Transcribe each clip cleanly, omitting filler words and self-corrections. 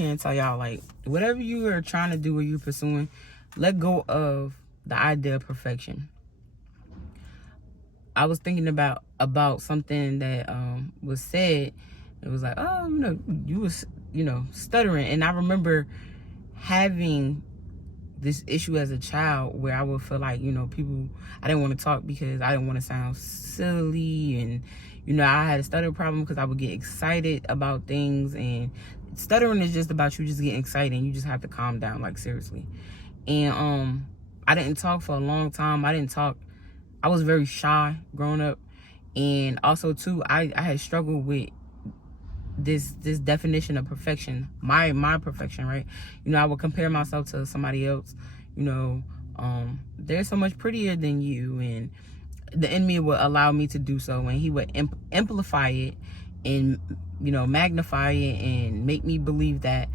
here and tell y'all, like, whatever you are trying to do or you're pursuing, let go of the idea of perfection. I was thinking about something that was said. It was like, oh, you was, stuttering. And I remember having this issue as a child where I would feel like, people, I didn't want to talk because I didn't want to sound silly. And, I had a stutter problem because I would get excited about things. And stuttering is just about you just getting excited, and you just have to calm down, like, seriously. And I didn't talk for a long time. I was very shy growing up. And also too, I had struggled with this definition of perfection, my perfection, right? I would compare myself to somebody else. They're so much prettier than you, and the enemy would allow me to do so, and he would amplify it and magnify it and make me believe that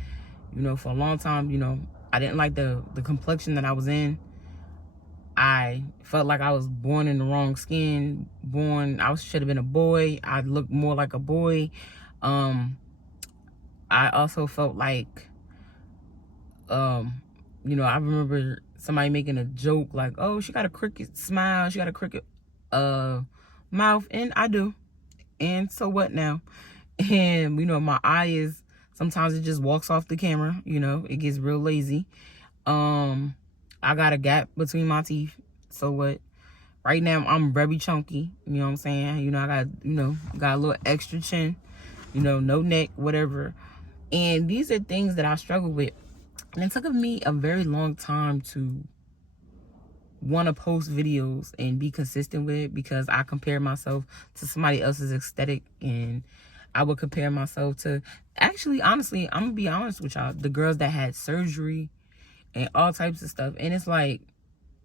for a long time I didn't like the complexion that I was in. I felt like I was born in the wrong skin. I should have been a boy. I looked more like a boy. I also felt like, I remember somebody making a joke like, oh, she got a crooked smile. She got a crooked mouth. And I do. And so what now? And, my eye is, sometimes it just walks off the camera. It gets real lazy. I got a gap between my teeth. So what? Right now, I'm very chunky. You know what I'm saying? I got a little extra chin. No neck, whatever. And these are things that I struggle with. And it took me a very long time to want to post videos and be consistent with it, because I compare myself to somebody else's aesthetic. And I would compare myself to, actually, honestly, I'm going to be honest with y'all, the girls that had surgery and all types of stuff. And it's like,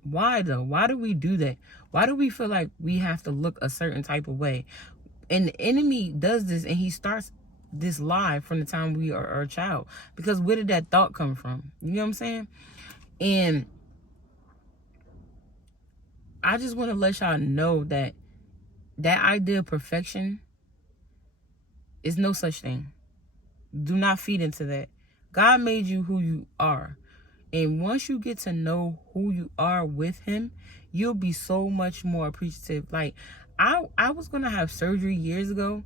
why though? Why do we do that? Why do we feel like we have to look a certain type of way? And the enemy does this, and he starts this lie from the time we are a child. Because where did that thought come from? You know what I'm saying? And I just want to let y'all know that that idea of perfection is no such thing. Do not feed into that. God made you who you are. And once you get to know who you are with him, you'll be so much more appreciative. Like, I was going to have surgery years ago,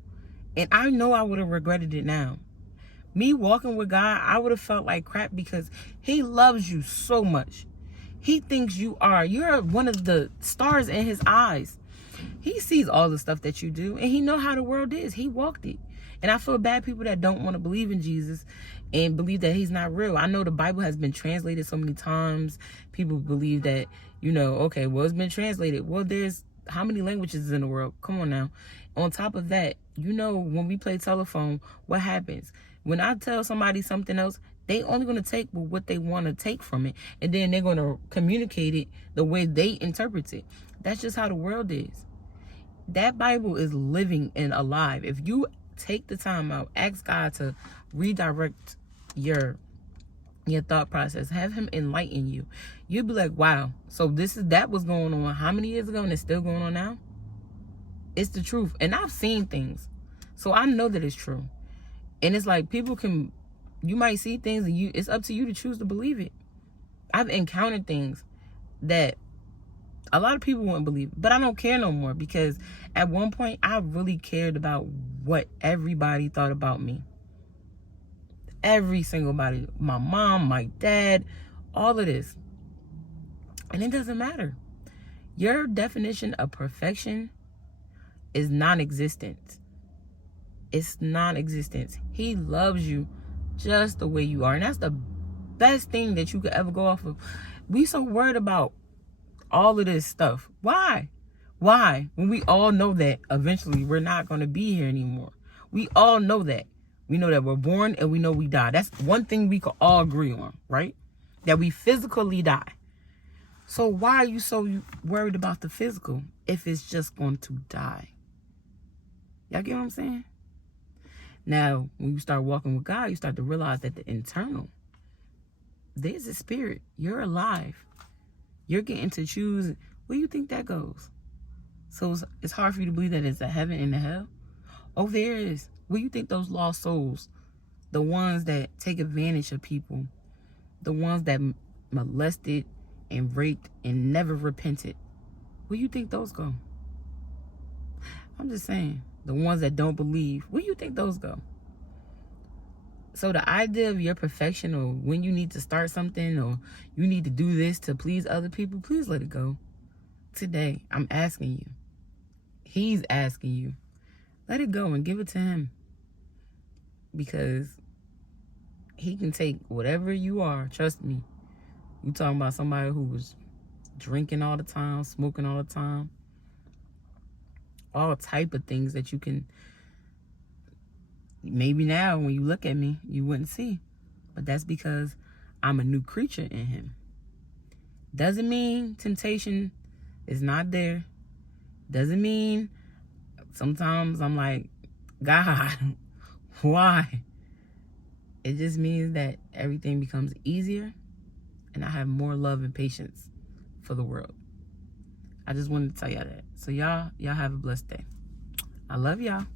and I know I would have regretted it now. Me walking with God, I would have felt like crap, because he loves you so much. He thinks you're one of the stars in his eyes. He sees all the stuff that you do, and he know how the world is. He walked it. And I feel bad people that don't want to believe in Jesus and believe that he's not real. I know the Bible has been translated so many times. People believe that, okay, well, it's been translated. Well, there's how many languages in the world? Come on now. On top of that, when we play telephone, what happens? When I tell somebody something else, they only going to take what they want to take from it. And then they're going to communicate it the way they interpret it. That's just how the world is. That Bible is living and alive. If you take the time out, ask God to redirect your thought process, have him enlighten you, you'll be like, wow, so that was going on how many years ago, and it's still going on now? It's the truth. And I've seen things, so I know that it's true. And it's like, you might see things, and it's up to you to choose to believe it. I've encountered things that a lot of people wouldn't believe, but I don't care no more, because at one point I really cared about what everybody thought about me. Every single body, my mom, my dad, all of this. And it doesn't matter. Your definition of perfection is non-existent. It's non-existent. He loves you just the way you are. And that's the best thing that you could ever go off of. We so worried about all of this stuff. Why? When we all know that eventually we're not going to be here anymore. We all know that. We know that we're born, and we know we die. That's one thing we could all agree on, right? That we physically die. So why are you so worried about the physical if it's just going to die? Y'all get what I'm saying? Now, when you start walking with God, you start to realize that the internal, there's a spirit. You're alive. You're getting to choose. Where you think that goes? So it's hard for you to believe that it's a heaven and a hell? Oh, there is. Where you think those lost souls the ones that take advantage of people, the ones that molested and raped and never repented, where you think those go? I'm just saying, the ones that don't believe, where you think those go? So the idea of your perfection, or when you need to start something, or you need to do this to please other people, please let it go. Today, I'm asking you. He's asking you. Let it go and give it to him. Because he can take whatever you are. Trust me. You talking about somebody who was drinking all the time, smoking all the time. All type of things that you can, maybe now when you look at me, you wouldn't see. But that's because I'm a new creature in him. Doesn't mean temptation is not there. Doesn't mean sometimes I'm like, God, why? It just means that everything becomes easier and I have more love and patience for the world. I just wanted to tell y'all that. So y'all have a blessed day. I love y'all.